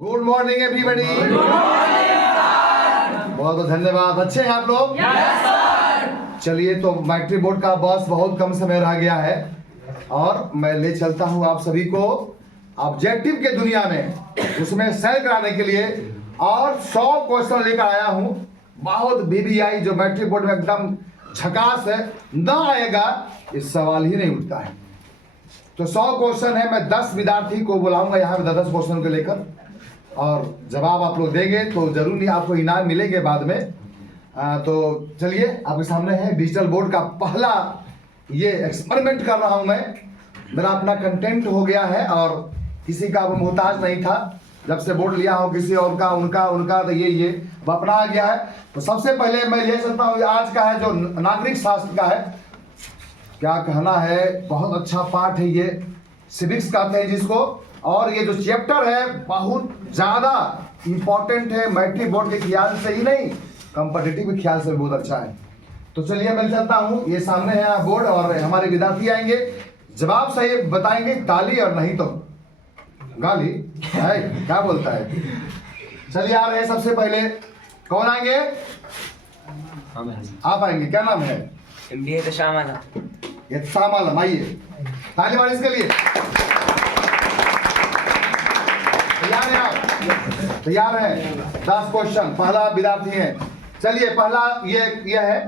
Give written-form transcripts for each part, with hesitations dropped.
Good morning everybody. बहुत बहुत धन्यवाद। अच्छे हैं आप लोग? चलिए, तो मैट्रिक बोर्ड का बस बहुत कम समय रह गया है और मैं ले चलता हूं आप सभी को ऑब्जेक्टिव के दुनिया में, उसमें सैर कराने के लिए और 100 क्वेश्चन लेकर आया हूं। बहुत बीबीआई जो मैट्रिक बोर्ड में एकदम झकास है, ना आएगा इस सवाल ही नहीं उठता है। तो 100 क्वेश्चन है। मैं 10 विद्यार्थी को बुलाऊंगा यहाँ पे 10 क्वेश्चन को लेकर, और जवाब आप लोग देंगे तो जरूर नहीं आपको इनाम मिलेंगे बाद में। तो चलिए, आपके सामने है डिजिटल बोर्ड का पहला ये एक्सपेरिमेंट कर रहा हूं मैं। मेरा अपना कंटेंट हो गया है और किसी का मोहताज नहीं था। जब से बोर्ड लिया हो किसी और का उनका तो ये अपना आ गया है। तो सबसे पहले मैं ले सकता हूँ आज का है जो नागरिक शास्त्र का है। क्या कहना है, बहुत अच्छा पाठ है ये, सिविक्स कहते हैं जिसको। और ये जो चैप्टर है बहुत ज़्यादा इम्पोर्टेंट है, मैट्रिक बोर्ड के ख्याल से ही नहीं, कॉम्पिटिटिव के ख्याल से भी बहुत अच्छा है। तो चलिए मैं चलता हूँ, ये सामने है बोर्ड और हमारे विद्यार्थी आएंगे, जवाब सही बताएंगे ताली और नहीं तो गाली है। क्या बोलता है? चलिए आ रहे हैं। सबसे पहले कौन आएंगे? आप आएंगे। क्या नाम है? ये शामाल। आइए, ताली मारिए इसके लिए। तैयार हैं आप? तैयार हैं? 10 क्वेश्चन, पहला विद्यार्थी है। चलिए, पहला ये है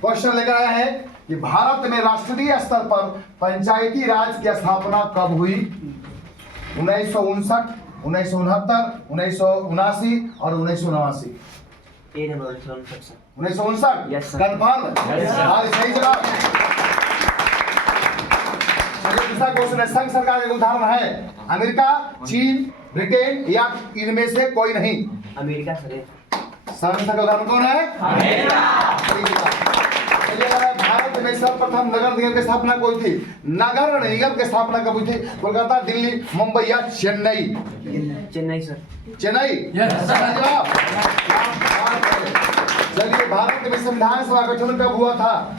क्वेश्चन लेकर आए हैं कि भारत में राष्ट्रीय स्तर पर पंचायती राज की स्थापना कब हुई? 1959, 1969, 1979 और 1989। 1959 कन्फर्म? सही जवाब। दूसरा क्वेश्चन है, संघ सरकार का उदाहरण है अमेरिका, चीन, ब्रिटेन या इनमें से कोई नहीं? America sir. संघ सरकार का उदाहरण कौन है? अमेरिका। भारत में सर्वप्रथम नगर निगम की स्थापना कोई थी? नगर निगम की स्थापना कब हुई थी? कोलकाता, दिल्ली, मुंबई या चेन्नई? चेन्नई सर। चेन्नई। चलिए, भारत में संविधान सभा का गठन कब हुआ था?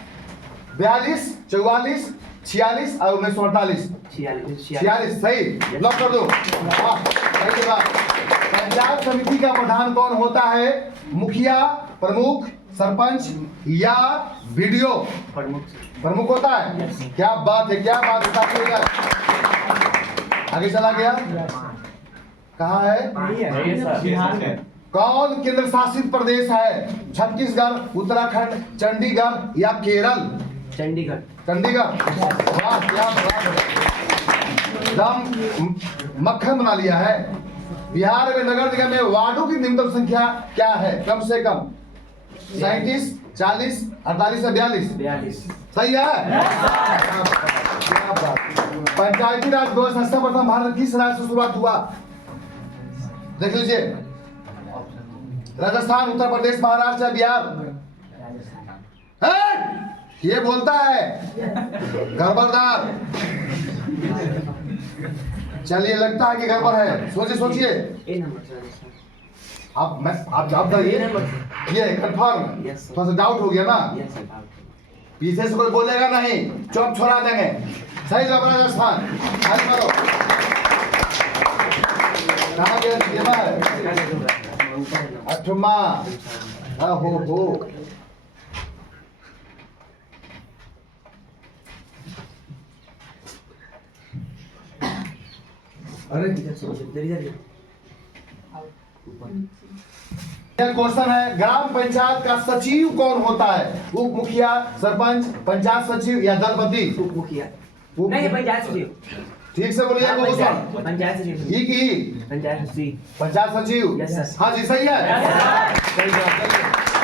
42, 44, 46 और 1948? 46 सही। लॉक कर दो। सही जवाब। पंचायत समिति का प्रधान कौन होता है? मुखिया, प्रमुख, सरपंच या बीडीओ? प्रमुख होता है। क्या बात है, क्या बात है। आगे चला गया। कहाँ है? बिहार में। कौन केंद्र शासित प्रदेश है? छत्तीसगढ़, उत्तराखंड, चंडीगढ़ या केरल? चंडीगढ़। चंडीगढ़। वाह, क्या बात है, एकदम मक्खन बना लिया है। बिहार में नगर निगम में वार्डों की न्यूनतम संख्या क्या है? कम से कम 37, 40, 48 या 42? सही है। क्या बात। पंचायती राज व्यवस्था सर्वप्रथम भारत किस राज्य से शुरुआत हुआ? देख लीजिए, राजस्थान, उत्तर प्रदेश, महाराष्ट्र या बिहार? ये बोलता है गड़बड़दार। चलिए, लगता है कि गड़बड़ है। सोचिए। आप ये कंफर्म? थोड़ा सा डाउट हो गया ना? पीछे से कोई बोलेगा नहीं, चौक छोड़ा देंगे। सही जवाब राजस्थान। करो। कहाँ गया? अठमा। हो। अरे क्वेश्चन है, ग्राम पंचायत का सचिव कौन होता है? उप मुखिया, सरपंच, पंचायत सचिव या दलपति? उप मुखिया। नहीं, पंचायत सचिव। ठीक से बोलिए। पंचायत सचिव। पंचायत सचिव। हाँ जी, सही है।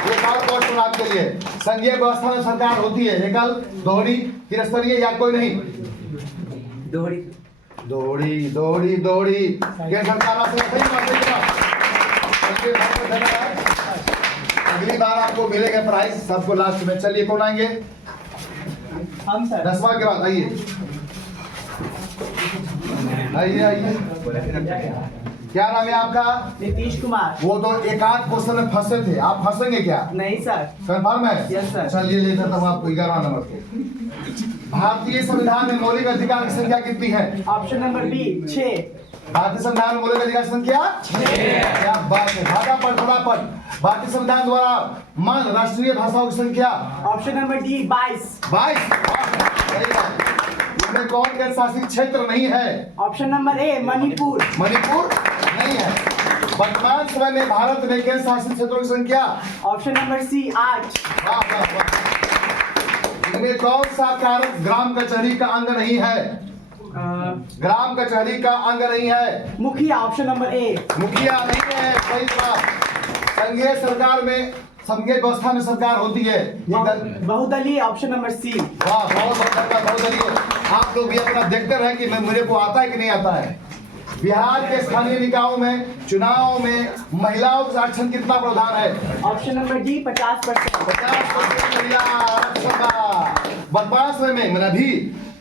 एक और क्वेश्चन आपके लिए, संघीय व्यवस्था में सरकार होती है एकल, दोहरी, त्रिस्तरीय या कोई नहीं? दोहरी। अगली बार आपको मिलेगा प्राइस सबको लास्ट में। चलिए, कौन आएंगे? हम सर। 10वां के बाद आइए। क्या नाम है आपका? नीतीश कुमार। वो तो एक आध क्वेश्चन में फंसे थे, आप फंसेंगे क्या? नहीं सर। कंफर्म है? Yes sir. चलिए, ले जाता हूँ आपको 11 नंबर पे। भारतीय संविधान में मौलिक अधिकार की संख्या कितनी है? Option number B 6। भारतीय संविधान में मूल्य अधिकार संख्या 6। क्या बात है, भागा पर फटाफट। भारतीय संविधान द्वारा मान राष्ट्रीय भाषाओं की संख्या ऑप्शन नंबर डी 22। 22। सही बात। इनमें कौन केंद्र शासित क्षेत्र नहीं है? Option number A Manipur. Manipur नहीं है। वर्तमान समय में भारत में केंद्र शासित क्षेत्रों की संख्या ऑप्शन नंबर सी 8। वाह वाह वाह। इनमें कौन सा कारक ग्राम कचहरी का अंग नहीं है? ग्राम कचहरी का अंग नहीं है। मुखिया। Option number A. मुखिया नहीं है। सही बात। संघीय सरकार में संघीय व्यवस्था में सरकार होती है। बहुदलीय। Option number C. वाह बहुत बहुत बहुदलीय। आप लोग भी अपना देखते रहे कि मुझे को आता है कि नहीं आता है। बिहार के स्थानीय निकायों में चुनाव में महिलाओं का आरक्षण कितना प्रावधान है? Option number D 50%। 50% महिला आरक्षण का। वर्तमान समय में मैंने अभी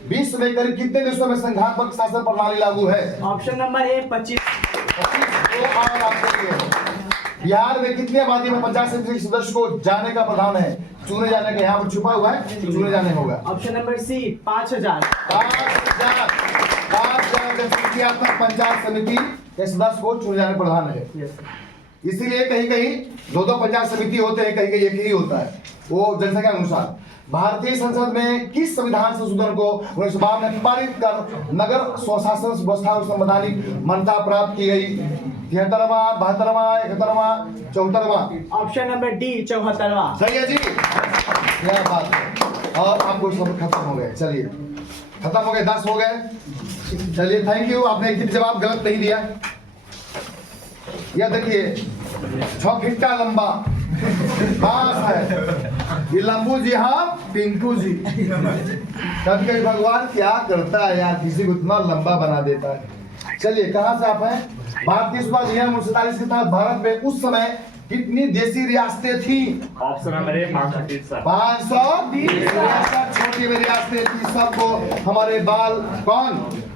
विश्व में करीब कितने देशों में संघात्मक शासन प्रणाली लागू है? Option number A 25। और आपके लिए बिहार में कितनी आबादी में 50% सदस्य को जाने का प्रावधान है? चुने जाने का यहाँ पर छुपा हुआ है, चुने जाने होगा। Option number C 5000। 5,000 जनसंख्यात्मक पंचायत समिति के सदस्य को चुने जाने का प्रावधान है। इसीलिए कहीं कहीं दो पंचायत समिति होते हैं, कहीं कहीं एक ही होता है, वो जनसंख्या के अनुसार। भारतीय संसद में किस संविधान संशोधन को 1952 में पारित कर नगर स्वशासन व्यवस्था को संवैधानिक मान्यता प्राप्त की गई? 73वां, 72वां, 71वां, 74वां? ऑप्शन नंबर डी 74वां। सही है जी, क्या बात है। और आपको सब खत्म हो गए, चलिए खत्म हो गए, 10 हो गए। चलिए थैंक यू, आपने एक जवाब गलत नहीं दिया। यह देखिए 6 फीट का लंबा बांस है। ये लंबू जी, हाँ पिंकू जी। कभी कभी भगवान क्या करता है यार, किसी को इतना लंबा बना देता है। चलिए कहाँ से आप हैं? भारतीय सूबा नियम 1947 के तहत भारत में उस समय कितनी देशी रियासतें थी? Option number A 530 sir. 530 छोटी में रियासतें थी। सबको हमारे बाल कौन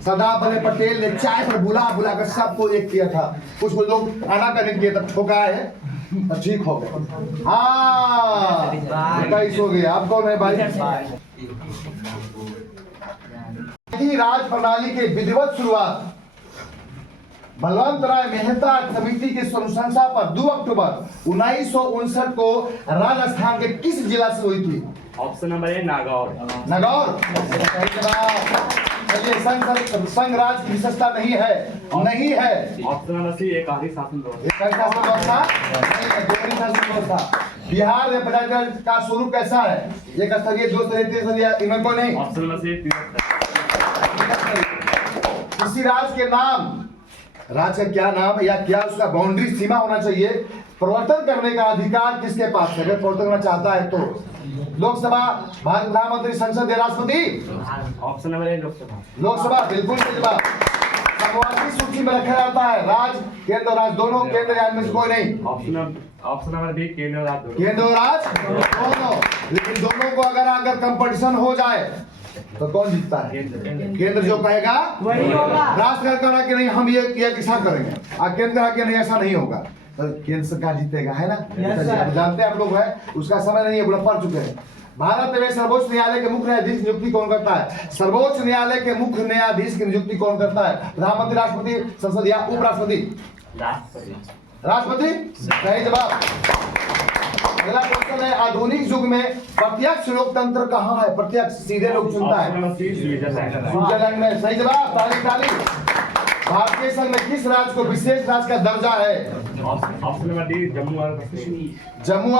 सरदार वल्लभ पटेल ने चाय पर बुला बुला कर सबको एक किया था। कुछ लोग आना करने किए तब ठोका है, ठीक हो गए। हाँ 21 हो गया। आप कौन है भाई? राज प्रणाली के विधिवत शुरुआत बलवंत राय मेहता समिति की अनुशंसा पर 2 अक्टूबर 1959 को राजस्थान के किस जिला से हुई थी? Option number A Nagaur. Nagaur. चलिए संघ राज की विशेषता नहीं है, नहीं है। ऑप्शन नंबर सी एकाधिक शासन व्यवस्था नहीं है, दोहरी शासन व्यवस्था। बिहार में पंचायत का स्वरूप कैसा है? एक स्तरीय, 2 स्तरीय, 3 स्तरीय, इनमें कोई नहीं? ऑप्शन नंबर सी 3 किसी राज के नाम, राज का क्या नाम या क्या उसका बाउंड्री सीमा होना चाहिए, प्रवर्तन करने का अधिकार किसके पास है? अगर प्रवर्तन करना चाहता है तो लोकसभा, भारत प्रधानमंत्री, संसद या राष्ट्रपति? Option number A Lok Sabha. Lok Sabha बिल्कुल सही जवाब। समावेशी सूची में रखा जाता है राज, केंद्र और राज्य दोनों, केंद्र राज्य में से कोई नहीं। ऑप्शन नंबर बी केंद्र और राज्य। केंद्र और राज्य दोनों, लेकिन दोनों को अगर कंपटीशन हो जाए तो कौन जीतता है? केंद्र जो कहेगा वही होगा। राष्ट्र कहा कि नहीं हम ये किसान करेंगे, और केंद्र कहा कि नहीं ऐसा नहीं होगा, तो केंद्र सरकार जीतेगा, है ना? जानते हैं आप लोग है, उसका समय नहीं है, बुरा पड़ चुके हैं। भारत में सर्वोच्च न्यायालय के मुख्य न्यायाधीश की नियुक्ति कौन करता है? सर्वोच्च न्यायालय के मुख्य न्यायाधीश की नियुक्ति कौन करता है? प्रधानमंत्री, राष्ट्रपति, संसद या उपराष्ट्रपति? राष्ट्रपति। सही जवाब। अगला क्वेश्चन है, आधुनिक युग में प्रत्यक्ष लोकतंत्र कहाँ है? प्रत्यक्ष सीधे लोग चुनता है स्विट्जरलैंड में। सही जवाब, ताली ताली। भारतीय संघ में किस राज्य को विशेष राज्य का दर्जा है? ऑप्शन नंबर डी जम्मू और कश्मीर। जम्मू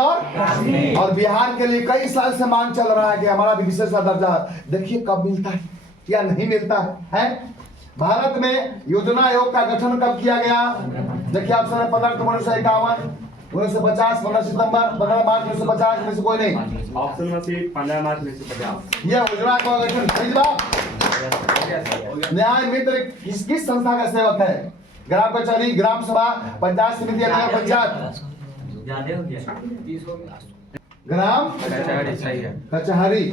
और बिहार के लिए कई साल से मांग चल रहा है कि हमारा भी विशेष दर्जा। देखिए कब मिलता है या नहीं मिलता है? भारत में योजना आयोग का गठन कब किया गया? देखिए ऑप्शन है 15 अक्टूबर 1951, 1950, 15 सितंबर, 15 मार्च 1950 में से कोई नहीं। ऑप्शन नंबर सी 15 मार्च 1950। यह योजना का गठन। सही जवाब। न्याय मित्र किस संस्था का सेवक है? ग्राम कचहरी, ग्राम सभा, पंचायत समिति या नगर पंचायत? ग्राम कचहरी।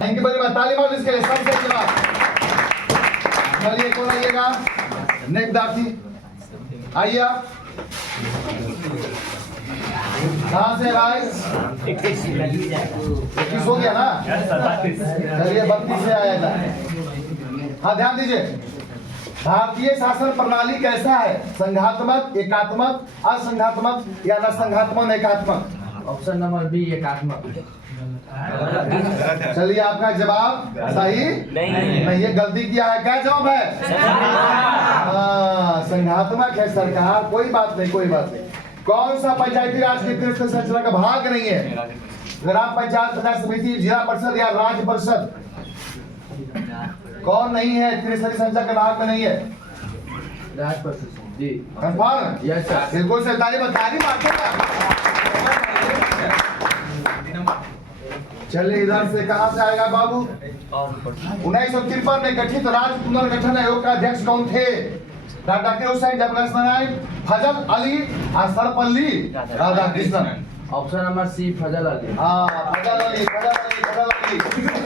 थैंक यू वेरी मच, ताली मारो इसके लिए, सब सही जवाब। चलिए कौन आइएगा? नेक्स्ट विद्यार्थी आइए आप। कहाँ से भाई? 21 हो गया ना? चलिए 32 से आएगा। हाँ ध्यान दीजिए, भारतीय शासन प्रणाली कैसा है? संघात्मक, एकात्मक, असंघात्मक या न संघात्मक एकात्मक? ऑप्शन नंबर बी एकात्मक। चलिए आपका जवाब सही नहीं, ये गलती किया है। क्या जवाब है? हाँ, संघात्मक है सरकार। कोई बात नहीं, कोई बात नहीं। कौन सा पंचायती राज की त्रिस्तरीय संरचना का भाग नहीं है? ग्राम पंचायत, पंचायत समिति, जिला परिषद या राज्य परिषद? कौन नहीं है? त्रिस्तरीय संरचना के भाग में नहीं है। राज्य परिषद जी। कंफर्म? Yes sir. बिल्कुल से ताली चलिए इधर से कहाँ से आएगा बाबू? 1953 में गठित राज्य पुनर्गठन आयोग का अध्यक्ष कौन थे? Doctor Hussain, Jayaprakash Narayan, Fazal Ali, Sarvepalli Radhakrishnan. Option number C Fazal Ali. हाँ, फजल अली।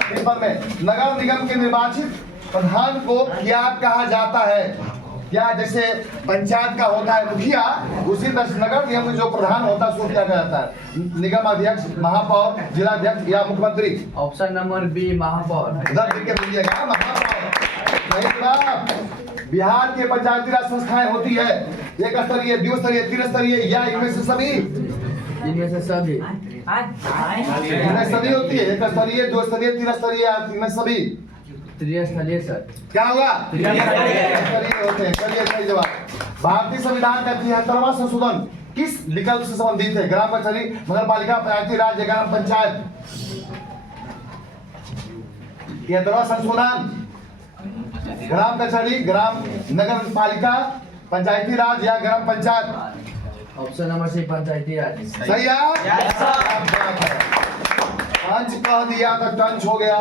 पेपर में नगर निगम के निर्वाचित प्रधान को क्या कहा जाता है? क्या जैसे पंचायत का होता है मुखिया, उसी तरह नगर निगम में जो प्रधान होता है उसको क्या कहा जाता है? निगम अध्यक्ष, महापौर, जिलाध्यक्ष या मुख्यमंत्री? ऑप्शन नंबर बी महापौर। इधर देख के बोलिएगा, महापौर। सही जवाब। बिहार के पंचायती राज संस्थाएं होती है एक स्तरीय, द्विस्तरीय, त्रिस्तरीय या इनमें से सभी? इनमें से सभी। इनमें सभी होती है, एक स्तरीय, दो स्तरीय, त्रिस्तरीय, इनमें सभी? त्रिस्तरीय सर। क्या होगा? त्रिस्तरीय होते हैं। चलिए सही जवाब। भारतीय संविधान का 73वां संशोधन किस विकल्प से संबंधित है? ग्राम पंचायत, नगर पालिका, पंचायती राज, ग्राम पंचायत? 73वां संशोधन ग्राम कचहरी, ग्राम नगर पालिका, पंचायती राज या ग्राम पंचायत? ऑप्शन नंबर सी पंचायती राज। सही है। पंच कह दिया तो टंच हो गया।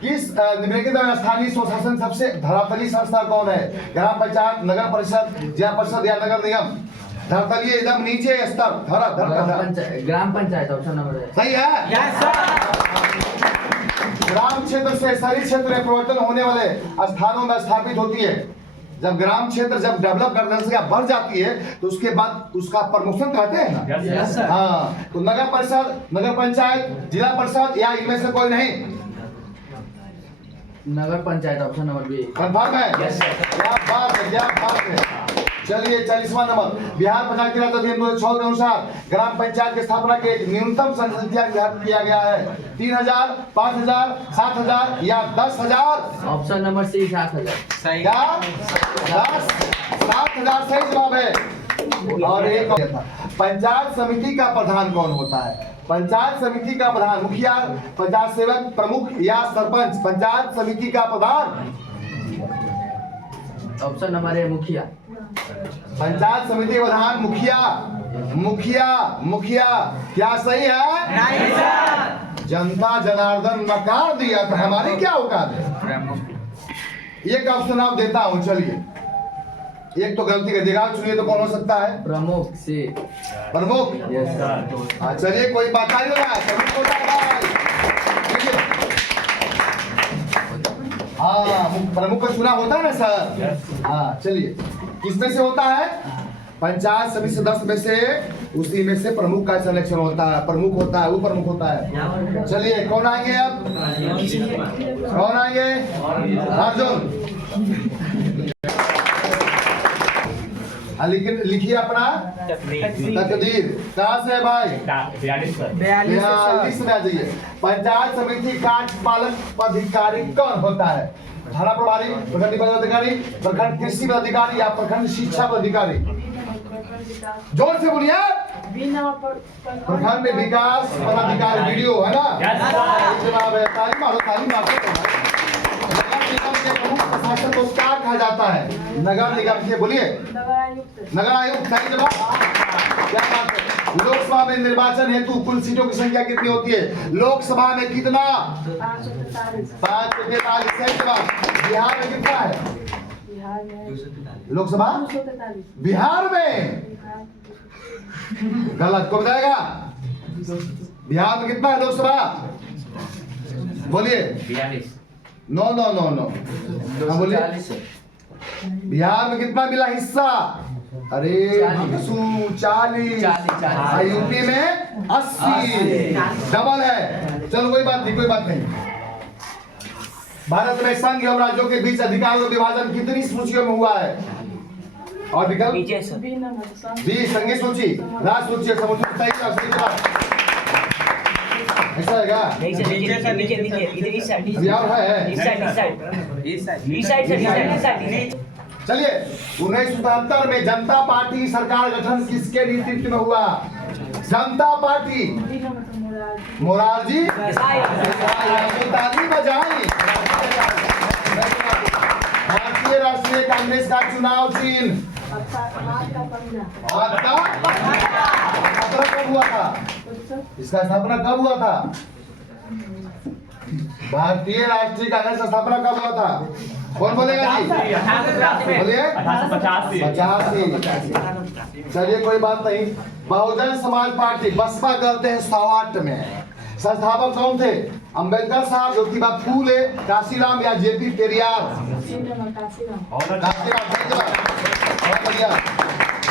किस निम्नलिखित में स्थानीय स्वशासन सबसे धरातली संस्था कौन है? ग्राम पंचायत, नगर परिषद, जिला परिषद या नगर निगम? धरातलीय एकदम नीचे स्तर, ग्राम पंचायत। ऑप्शन नंबर सही है। ग्राम क्षेत्र से शहरी क्षेत्र में परिवर्तन होने वाले स्थानों में स्थापित होती है। जब ग्राम क्षेत्र जब डेवलप करने बढ़ जाती है तो उसके बाद उसका प्रमोशन कहते हैं ना। Yes, sir. हाँ, तो नगर परिषद, नगर पंचायत, जिला परिषद या इनमें से कोई नहीं? Nagar panchayat. Option number B. Confirm है? क्या बात है, क्या बात है। चलिए 40वां नंबर। बिहार पंचायती राज अधिनियम 2006 के अनुसार ग्राम पंचायत की स्थापना के न्यूनतम संख्या निर्धारित किया गया है। 3000, 5000, 7000 या 10,000? Option number C 7,000। क्या? 7,000 सही जवाब है। और एक और था, पंचायत समिति का प्रधान कौन होता है? पंचायत समिति का प्रधान मुखिया, पंचायत सेवक, प्रमुख या सरपंच? पंचायत समिति का प्रधान? ऑप्शन नंबर ए मुखिया। पंचायत समिति प्रधान मुखिया। मुखिया क्या सही है? नहीं सर। जनता जनार्दन नकार दिया तो हमारी क्या औकात है? एक ऑप्शन आप देता हूं, चलिए। एक तो गलती कर देगा, चुनिए तो कौन हो सकता है? प्रमुख से। प्रमुख? Yes sir. चलिए कोई बात नहीं होगा, प्रमुख होता है भाई। हाँ, प्रमुख का चुनाव होता है ना सर? हाँ, चलिए किसमें से होता है? पंचायत समिति सदस्य में से, उसी में से प्रमुख का सिलेक्शन होता है। प्रमुख होता है, वो प्रमुख होता है। चलिए कौन आएंगे अब? कौन आएंगे? अर्जुन लिखिए अपना तकदीर। कहाँ से है भाई? 42 सर। 42 में आ जाइए। पंचायत समिति कार्यपालक पदाधिकारी कौन होता है? थाना प्रभारी, प्रखंड पदाधिकारी, प्रखंड कृषि पदाधिकारी या प्रखंड शिक्षा पदाधिकारी? जोर से बोलिए। प्रखंड विकास पदाधिकारी। वीडियो है ना? जवाब है। ताली मारो, ताली मारो। नगर निगम के प्रमुख प्रशासन को क्या कहा जाता है? नगर निगम के, बोलिए। नगर आयुक्त। सही जवाब। क्या बात है। लोकसभा में निर्वाचन हेतु कुल सीटों की संख्या कितनी होती है? लोकसभा में कितना? 543। सही जवाब। बिहार में कितना है लोकसभा? बिहार में गलत को बताएगा। बिहार में कितना है लोकसभा? बोलिए। 42। नो नो नो नो, बोलिए। 40। बिहार में कितना मिला हिस्सा? अरे 40। यूपी में 80। डबल है। चलो कोई बात नहीं, कोई बात नहीं। भारत में संघ एवं राज्यों के बीच अधिकार का विभाजन कितनी सूचियों में हुआ है? और विकल्प बी संघीय सूची, राष्ट्र सूची और समुद्री सही का सही जवाब। ऐसा है क्या? बिहार है। चलिए 1977 में जनता पार्टी सरकार गठन किसके नेतृत्व में हुआ? जनता पार्टी मोरारजी ताली बजाई। भारतीय राष्ट्रीय कांग्रेस का चुनाव चिन्ह स्थापना कब हुआ था? इसका स्थापना कब हुआ था? भारतीय राष्ट्रीय कांग्रेस का स्थापना कब हुआ था? कौन बोलेगा जी? बोलिए। 85। चलिए कोई बात नहीं। बहुजन समाज पार्टी बसपा करते हैं 108 में। संस्थापक कौन थे? अंबेडकर साहब, ज्योतिबा फूले, काशीराम या जेपी पेरियार?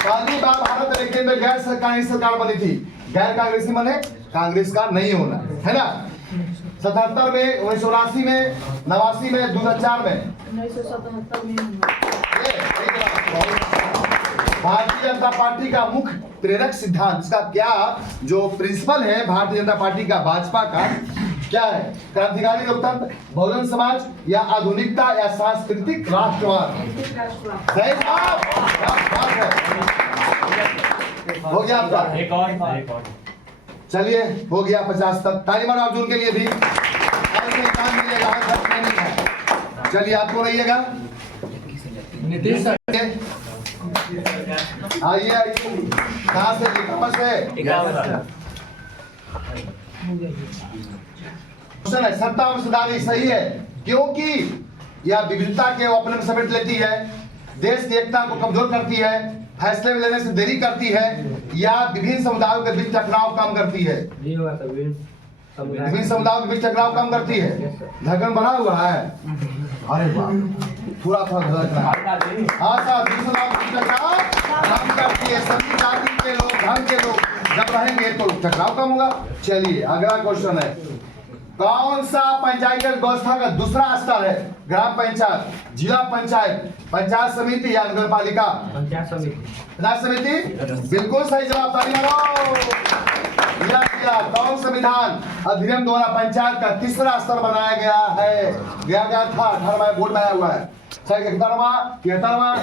पहली बार भारत में केंद्र गैर सरकारी सरकार बनी थी। गैर कांग्रेसी माने कांग्रेस का नहीं होना, है ना? 77 में, 1984 में, 89 में, 2004 में। 1977 में। भारतीय जनता पार्टी का मुख्य प्रेरक सिद्धांत, इसका क्या जो प्रिंसिपल है भारतीय जनता पार्टी का, भाजपा का क्या है? क्रांतिकारी लोकतंत्र, बहुजन समाज या आधुनिकता या सांस्कृतिक राष्ट्रवाद? सही जवाब। क्या बात है। हो गया आपका? एक और। चलिए हो गया 50 तक। ताली मारो अर्जुन के लिए भी। काम मिलेगा, घर में नहीं है। चलिए आपको रहिएगा। आइए कहाँ से? कहाँ से? क्वेश्चन है सत्ता में सुधारी सही है क्योंकि यह विविधता के अपने में समेट लेती है, देश की एकता को कमजोर करती है, फैसले लेने से देरी करती है, या विभिन्न समुदायों के बीच टकराव कम करती है? विभिन्न समुदायों के बीच टकराव कम करती है। धड़कन बना हुआ है। अरे वाह, थोड़ा धड़क रहा है। हाँ साहब, विभिन्न समुदायों के बीच टकराव कम करती है। सभी जाति के लोग, धर्म के लोग जब रहेंगे तो टकराव कम होगा। चलिए अगला क्वेश्चन है, कौन सा पंचायत व्यवस्था का दूसरा स्तर है? ग्राम पंचायत, जिला पंचायत, पंचायत समिति या नगर पालिका? पंचायत समिति। पंचायत समिति बिल्कुल सही जवाब। ताली मारो। कौन संविधान अधिनियम द्वारा पंचायत का तीसरा स्तर बनाया गया है? गया था 18वां बोर्ड में आया हुआ है। 71वां, 73वां,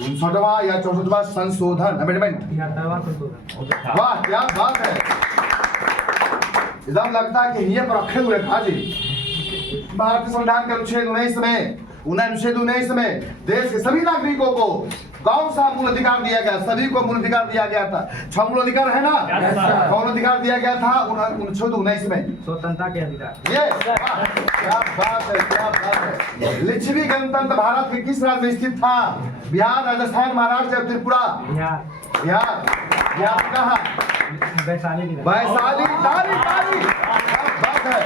59वां या 64वां संशोधन अमेंडमेंट? 73वां संशोधन। वाह क्या बात है। एकदम लगता है कि ये पर रखे हुए था जी। भारतीय संविधान के अनुच्छेद 19 में देश के सभी नागरिकों को कौन सा मूल अधिकार दिया गया? सभी को मूल अधिकार दिया गया था। 6 मूल अधिकार है ना? कौन अधिकार दिया गया था अनुच्छेद 19 में? स्वतंत्रता के अधिकार। ये क्या बात है, क्या बात है। लिच्छवी गणतंत्र भारत के किस राज्य में स्थित था? बिहार, राजस्थान, महाराष्ट्र या त्रिपुरा? बिहार। बिहार कहाँ? वैशाली। ताली ताली। क्या बात है।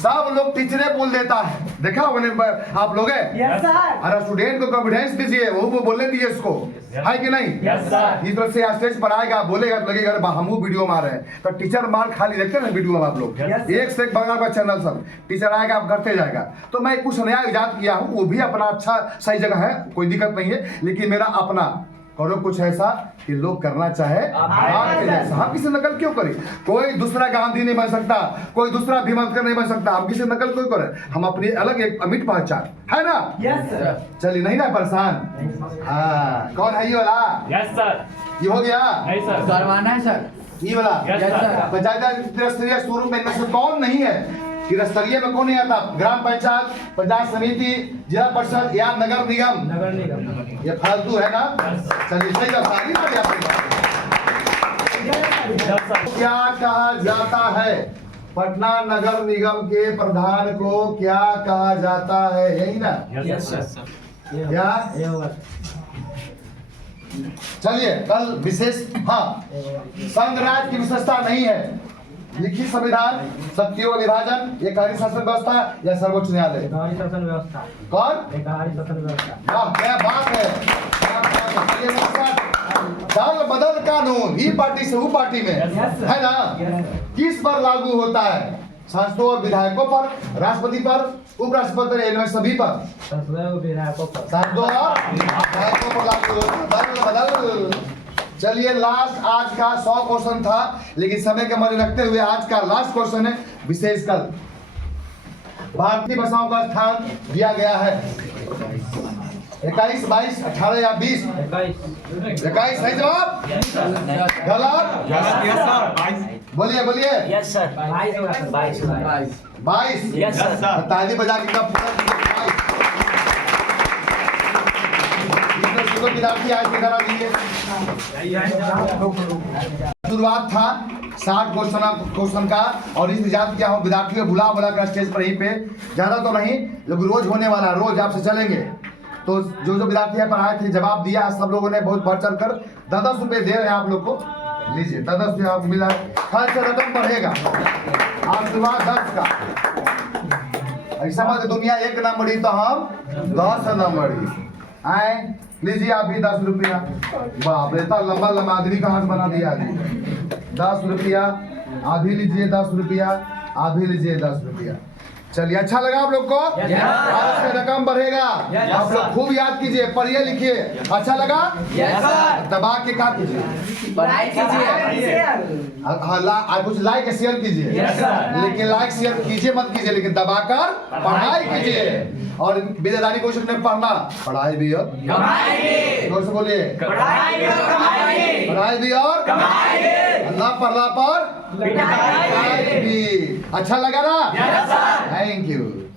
सब लोग टीचरे बोल देता है, देखा आप लोग है? Yes sir. अरे स्टूडेंट को कॉन्फिडेंस दीजिए, वो बोलने दीजिए इसको, है कि नहीं? Yes sir. इस तरह से स्टेज पर आएगा, बोलेगा तो लगेगा हम वीडियो मार रहे हैं। तो टीचर मार खाली देखते हैं ना वीडियो में आप लोग, एक से एक बंगाल में चैनल सब टीचर आएगा आप करते जाएगा। तो मैं कुछ नया इजाद किया हूँ, वो भी अपना अच्छा सही जगह है, कोई दिक्कत नहीं है, लेकिन मेरा अपना करो कुछ ऐसा कि लोग करना चाहे आपके जैसा। हम किसी नकल क्यों करें? कोई दूसरा गांधी नहीं बन सकता, कोई दूसरा भीमांकर नहीं बन सकता, हम किसी नकल क्यों करें? हम अपनी अलग एक अमिट पहचान है ना? Yes sir. चलिए नहीं ना परेशान। हाँ कौन है ये वाला? Yes sir. ये हो गया? नहीं सर। करवाना है सर। ये वाला? Yes sir. पंचायत त्रिस्तरीय स्वरूप में इनमें से कौन नहीं है? त्रिस्तरीय में कौन नहीं आता? ग्राम पंचायत, पंचायत समिति, जिला परिषद या नगर निगम? नगर निगम। ये फालतू है ना? चलिए सही क्या कहा जाता है? पटना नगर निगम के प्रधान को क्या कहा जाता है? यही ना? Yes sir. क्या? चलिए कल विशेष, हाँ संघ राज्य की विशेषता नहीं है। लिखित संविधान, शक्तियों का विभाजन, एकाधिकार शासन व्यवस्था या सर्वोच्च न्यायालय? एकाधिकार शासन व्यवस्था। कौन? एकाधिकार शासन व्यवस्था। वाह क्या बात है, क्या बात है। दल बदल कानून, ई पार्टी से वो पार्टी में, है ना? किस पर लागू होता है? सांसदों और विधायकों पर, राष्ट्रपति पर, उपराष्ट्रपति पर, इनमें सभी पर संसदीय विधायकों पर सांसदों और विधायकों पर लागू बदल। चलिए लास्ट आज का 100 क्वेश्चन था, लेकिन समय के माने रखते हुए आज का लास्ट क्वेश्चन है विशेष कल। भारतीय भाषाओं का स्थान दिया गया है 21, 22, 18 या 20। 21 है जवाब, गलत। Yes sir. बोलिए बोलिए। Yes sir. 22। Yes sir. ताली बजा के कब पूरा विद्यार्थी आज की तरह दिए। शुरुआत था 60 क्वेश्चन का, और इस विचार किया हूँ विद्यार्थियों को बुला बुला कर स्टेज पर यहीं पे, ज्यादा तो नहीं, लेकिन रोज होने वाला है, रोज आपसे चलेंगे। तो जो जो विद्यार्थी यहाँ पर आए थे जवाब दिया, सब लोगों ने बहुत बढ़ चढ़ कर 10-10 रुपए दे रहे हैं आप लोग को। लीजिए 10-10 रुपये आपको मिला है, खर्च रकम बढ़ेगा। आप शुरुआत 10 का, ऐसा मत दुनिया 1 ना बढ़ी तो हम 10 ना बढ़ी। आए लीजिए आप भी 10 रुपया। बाप रे, इतना लंबा लंबा आदमी का हाथ बना दिया। 10 रुपया आप भी लीजिए, 10 रुपया आप भी लीजिए, 10 रुपया। चलिए, अच्छा लगा आप लोग को? आज से रकम बढ़ेगा। आप लोग खूब याद कीजिए, पढ़िए लिखिए। अच्छा लगा? दबा के क्या कीजिए? हाँ, कुछ लाइक शेयर कीजिए, लेकिन लाइक शेयर कीजिए मत कीजिए, लेकिन दबाकर पढ़ाई कीजिए। और विद्यार्थी को उसने पढ़ना, पढ़ाई भी और जोर से बोलिए, पढ़ाई भी और ना पढ़ना पर भी। अच्छा लगा ना? Thank you.